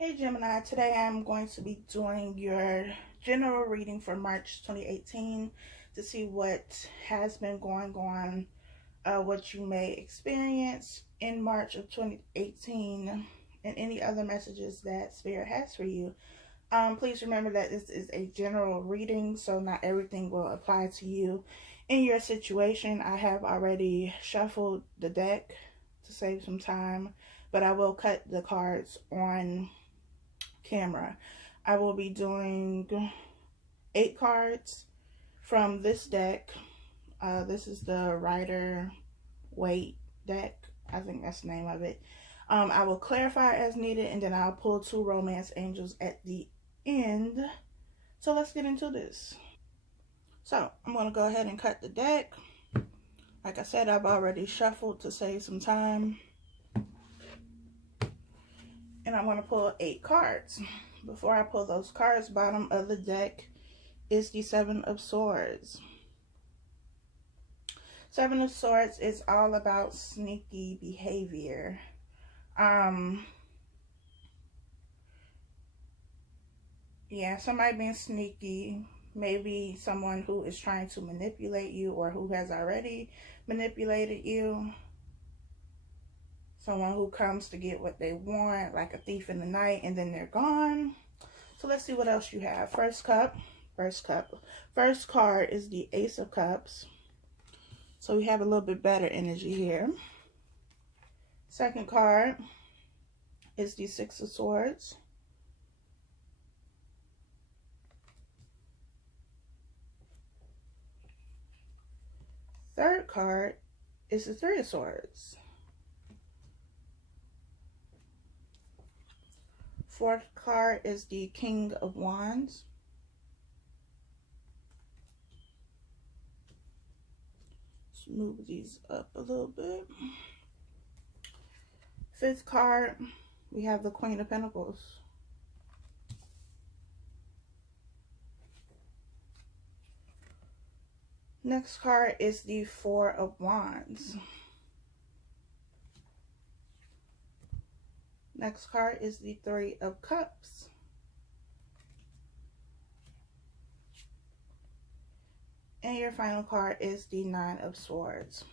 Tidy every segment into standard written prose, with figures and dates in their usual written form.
Hey Gemini, today I'm going to be doing your general reading for March 2018 to see what has been going on, what you may experience in March of 2018, and any other messages that Spirit has for you. Please remember that this is a general reading, so not everything will apply to you in your situation. I have already shuffled the deck to save some time, but I will cut the cards on camera. I will be doing 8 cards from this deck. This is the Rider Waite deck. I think that's the name of it. I will clarify as needed, and then I'll pull 2 romance angels at the end. So let's get into this. So I'm going to go ahead and cut the deck. Like I said, I've already shuffled to save some time. And I'm going to pull 8 cards. Before I pull those cards, bottom of the deck is the 7 of Swords. 7 of Swords is all about sneaky behavior. Yeah, somebody being sneaky. Maybe someone who is trying to manipulate you or who has already manipulated you. Someone who comes to get what they want, like a thief in the night, and then they're gone. So let's see what else you have. First card is the Ace of Cups. So we have a little bit better energy here. Second card is the Six of Swords. Third card is the Three of Swords. Fourth card is the King of Wands. Let's move these up a little bit. Fifth card, we have the Queen of Pentacles. Next card is the Four of Wands. Next card is the Three of Cups. And your final card is the Nine of Swords.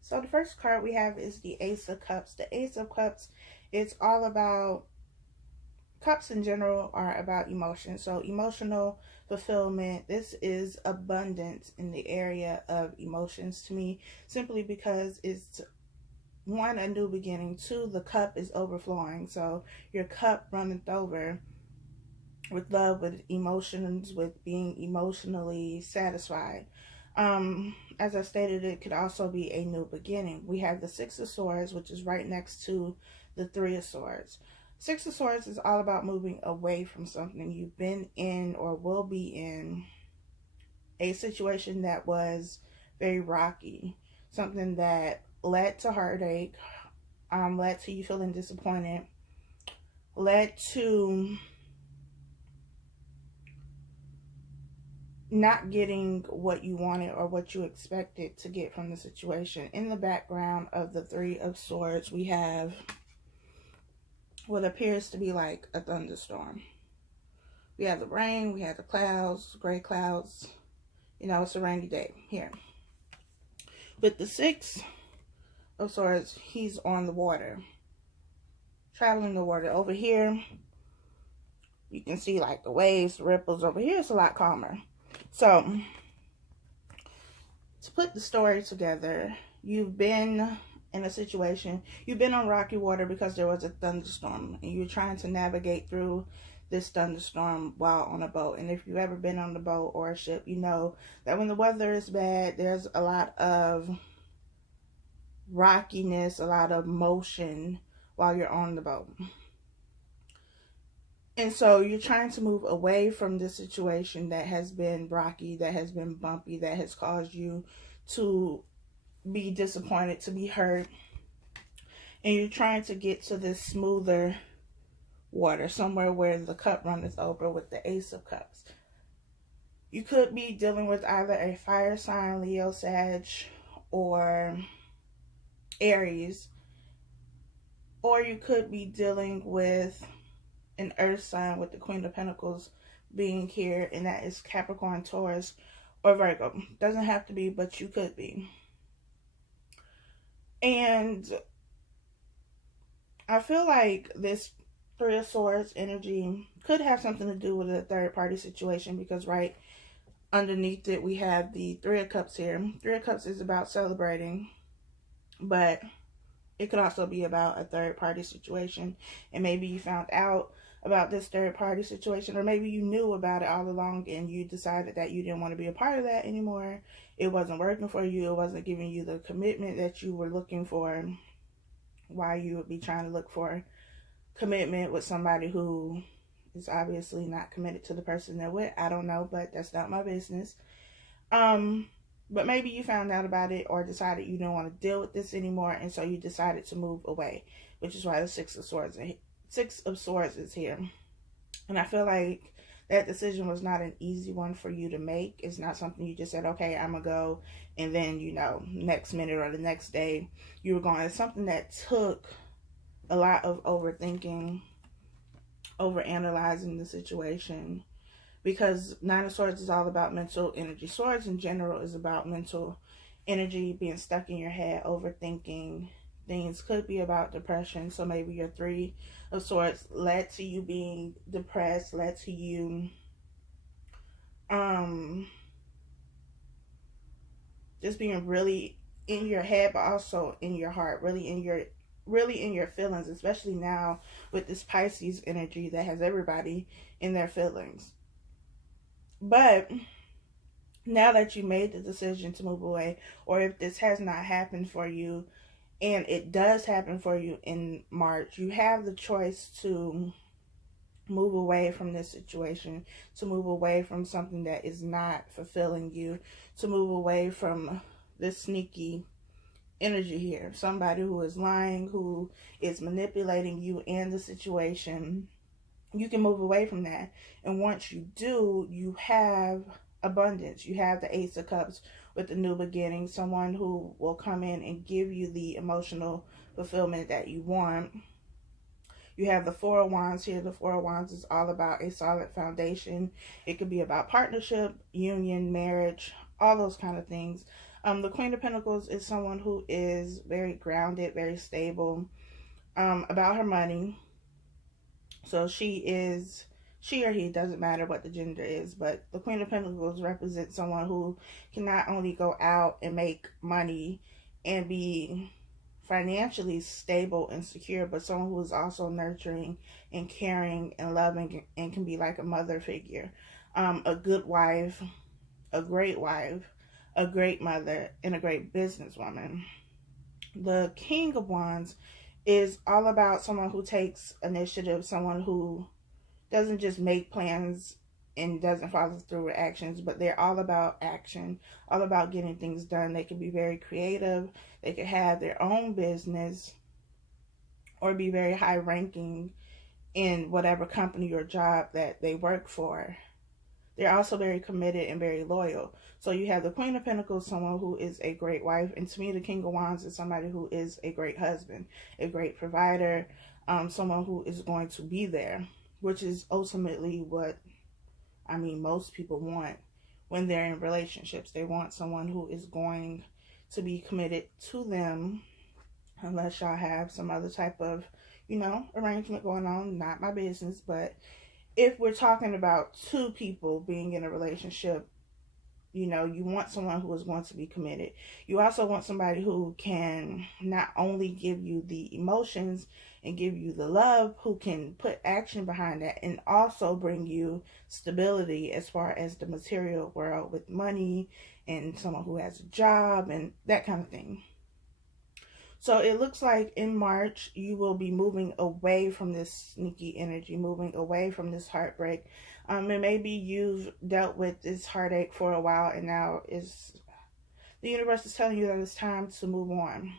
So the first card we have is the Ace of Cups. The Ace of Cups, it's all about, cups in general are about emotion. So emotional fulfillment. This is abundance in the area of emotions to me, simply because it's, 1, a new beginning. 2, the cup is overflowing. So your cup runneth over with love, with emotions, with being emotionally satisfied. As I stated, it could also be a new beginning. We have the Six of Swords, which is right next to the Three of Swords. Six of Swords is all about moving away from something you've been in or will be in, a situation that was very rocky, something that led to heartache, led to you feeling disappointed, led to not getting what you wanted or what you expected to get from the situation. In the background of the Three of Swords, we have what appears to be like a thunderstorm. We have the rain, we have the clouds, gray clouds. You know, it's a rainy day here. With the Six of Swords, he's on the water, traveling the water. Over here, you can see like the waves, the ripples. Over here, it's a lot calmer. So, to put the story together, you've been in a situation, you've been on rocky water because there was a thunderstorm, and you're trying to navigate through this thunderstorm while on a boat. And if you've ever been on a boat or a ship, you know that when the weather is bad, there's a lot of rockiness, a lot of motion while you're on the boat. And so you're trying to move away from this situation that has been rocky, that has been bumpy, that has caused you to be disappointed, to be hurt. And you're trying to get to this smoother water, somewhere where the cup runneth over, with the Ace of Cups. You could be dealing with either a fire sign, Leo, Sag, or Aries, Or you could be dealing with an earth sign with the Queen of Pentacles being here, and that is Capricorn, Taurus, or Virgo. Doesn't have to be, but you could be. And I feel like this Three of Swords energy could have something to do with a third party situation, because right underneath it we have the Three of Cups here. Three of Cups is about celebrating, but it could also be about a third party situation, and maybe you found out about this third party situation, or maybe you knew about it all along and you decided that you didn't want to be a part of that anymore. It wasn't working for you. It wasn't giving you the commitment that you were looking for. Why you would be trying to look for commitment with somebody who is obviously not committed to the person they're with, I don't know, but that's not my business. But maybe you found out about it or decided you don't want to deal with this anymore, and so you decided to move away, which is why the Six of Swords is here. And I feel like that decision was not an easy one for you to make. It's not something you just said, okay, I'm gonna go, and then, you know, next minute or the next day you were going. It's something that took a lot of overthinking, overanalyzing the situation, because Nine of Swords is all about mental energy. Swords in general is about mental energy, being stuck in your head, overthinking things. Could be about depression. So maybe your Three of Swords led to you being depressed, led to you just being really in your head, but also in your heart, really in your feelings, especially now with this Pisces energy that has everybody in their feelings. But now that you made the decision to move away, or if this has not happened for you and it does happen for you in March, you have the choice to move away from this situation, to move away from something that is not fulfilling you, to move away from this sneaky energy here. Somebody who is lying, who is manipulating you and the situation. You can move away from that. And once you do, you have abundance. You have the Ace of Cups with the new beginning. Someone who will come in and give you the emotional fulfillment that you want. You have the Four of Wands here. The Four of Wands is all about a solid foundation. It could be about partnership, union, marriage, all those kind of things. The Queen of Pentacles is someone who is very grounded, very stable about her money. So she or he, doesn't matter what the gender is, but the Queen of Pentacles represents someone who can not only go out and make money and be financially stable and secure, but someone who is also nurturing and caring and loving and can be like a mother figure, a good wife, a great mother, and a great businesswoman. The King of Wands is all about someone who takes initiative, someone who doesn't just make plans and doesn't follow through with actions, but they're all about action, all about getting things done. They can be very creative. They could have their own business or be very high ranking in whatever company or job that they work for. They're also very committed and very loyal. So you have the Queen of Pentacles, someone who is a great wife. And to me, the King of Wands is somebody who is a great husband, a great provider, someone who is going to be there, which is ultimately what, I mean, most people want when they're in relationships. They want someone who is going to be committed to them, unless y'all have some other type of, you know, arrangement going on. Not my business. But if we're talking about two people being in a relationship, you know, you want someone who is going to be committed. You also want somebody who can not only give you the emotions and give you the love, who can put action behind that and also bring you stability as far as the material world with money, and someone who has a job and that kind of thing. So it looks like in March, you will be moving away from this sneaky energy, moving away from this heartbreak. And maybe you've dealt with this heartache for a while, and now the universe is telling you that it's time to move on.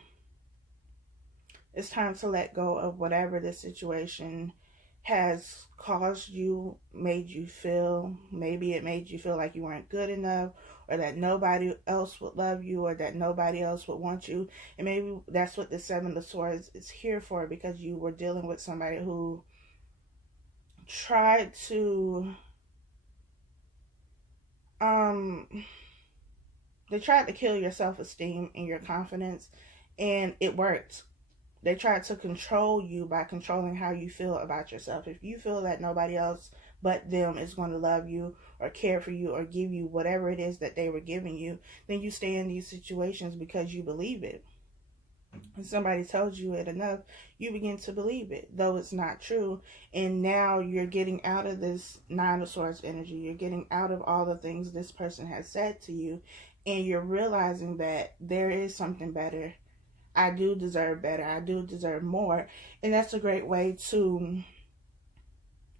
It's time to let go of whatever this situation has caused you, made you feel. Maybe it made you feel like you weren't good enough, or that nobody else would love you, or that nobody else would want you. And maybe that's what the Seven of Swords is here for, because you were dealing with somebody who tried to they tried to kill your self-esteem and your confidence, and it worked. They tried to control you by controlling how you feel about yourself. If you feel that nobody else but them is going to love you or care for you or give you whatever it is that they were giving you, then you stay in these situations because you believe it. When somebody tells you it enough, you begin to believe it, though it's not true. And now you're getting out of this Nine of Swords energy. You're getting out of all the things this person has said to you, and you're realizing that there is something better. I do deserve better. I do deserve more. And that's a great way to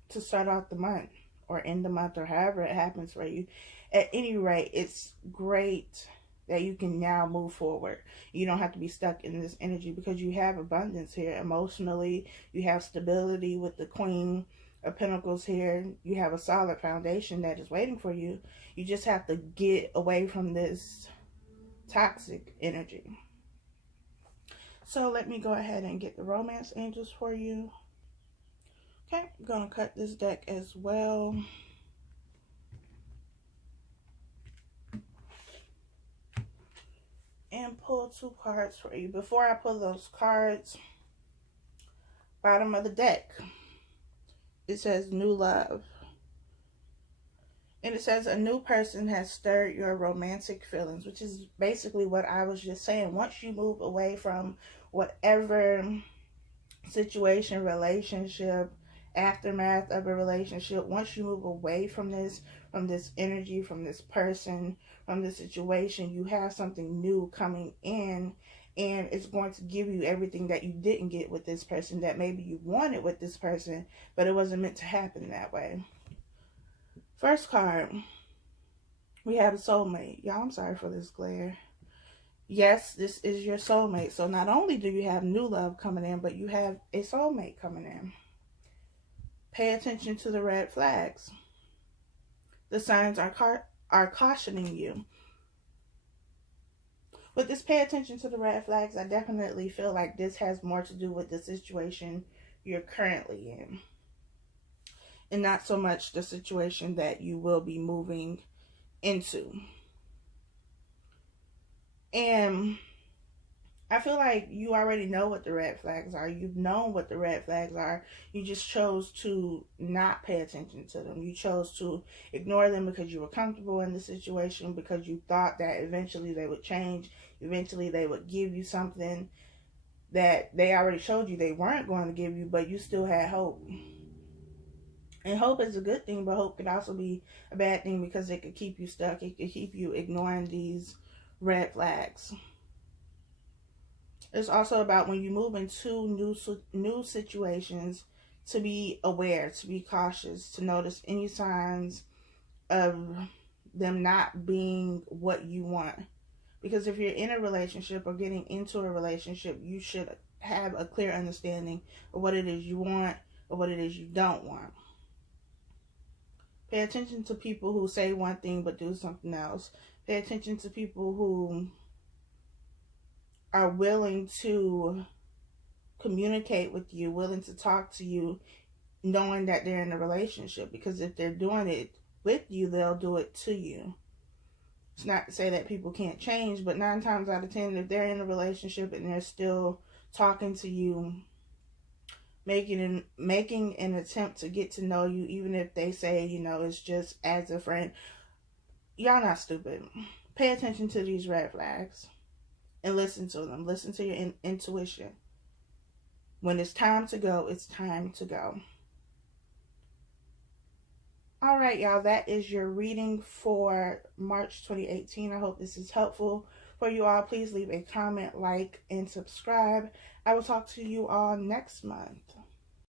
start off the month or end the month, or however it happens for you. At any rate, it's great that you can now move forward. You don't have to be stuck in this energy, because you have abundance here. Emotionally, you have stability with the Queen of Pentacles here. You have a solid foundation that is waiting for you. You just have to get away from this toxic energy. So let me go ahead and get the romance angels for you. Okay, I'm going to cut this deck as well. And pull 2 cards for you. Before I pull those cards, bottom of the deck, it says new love. And it says a new person has stirred your romantic feelings, which is basically what I was just saying. Once you move away from whatever situation, relationship, aftermath of a relationship, once you move away from this energy, from this person, from this situation, you have something new coming in, and it's going to give you everything that you didn't get with this person, that maybe you wanted with this person, but it wasn't meant to happen that way. First card, we have a soulmate. Y'all, I'm sorry for this glare. Yes, this is your soulmate. So not only do you have new love coming in, but you have a soulmate coming in. Pay attention to the red flags. The signs are cautioning you. With this pay attention to the red flags, I definitely feel like this has more to do with the situation you're currently in, and not so much the situation that you will be moving into. And I feel like you already know what the red flags are. You've known what the red flags are. You just chose to not pay attention to them. You chose to ignore them because you were comfortable in the situation, because you thought that eventually they would change. Eventually they would give you something that they already showed you they weren't going to give you, but you still had hope. And hope is a good thing, but hope could also be a bad thing, because it could keep you stuck. It could keep you ignoring these red flags. It's also about when you move into new situations, to be aware, to be cautious, to notice any signs of them not being what you want. Because if you're in a relationship or getting into a relationship, you should have a clear understanding of what it is you want or what it is you don't want. Pay attention to people who say one thing but do something else. Pay attention to people who are willing to communicate with you, willing to talk to you, knowing that they're in a relationship. Because if they're doing it with you, they'll do it to you. It's not to say that people can't change, but 9 times out of 10, if they're in a relationship and they're still talking to you, making an attempt to get to know you, even if they say, you know, it's just as a friend, y'all not stupid. Pay attention to these red flags and listen to them. Listen to your intuition. When it's time to go, it's time to go. All right, y'all, that is your reading for March 2018. I hope this is helpful for you all. Please leave a comment, like, and subscribe. I will talk to you all next month.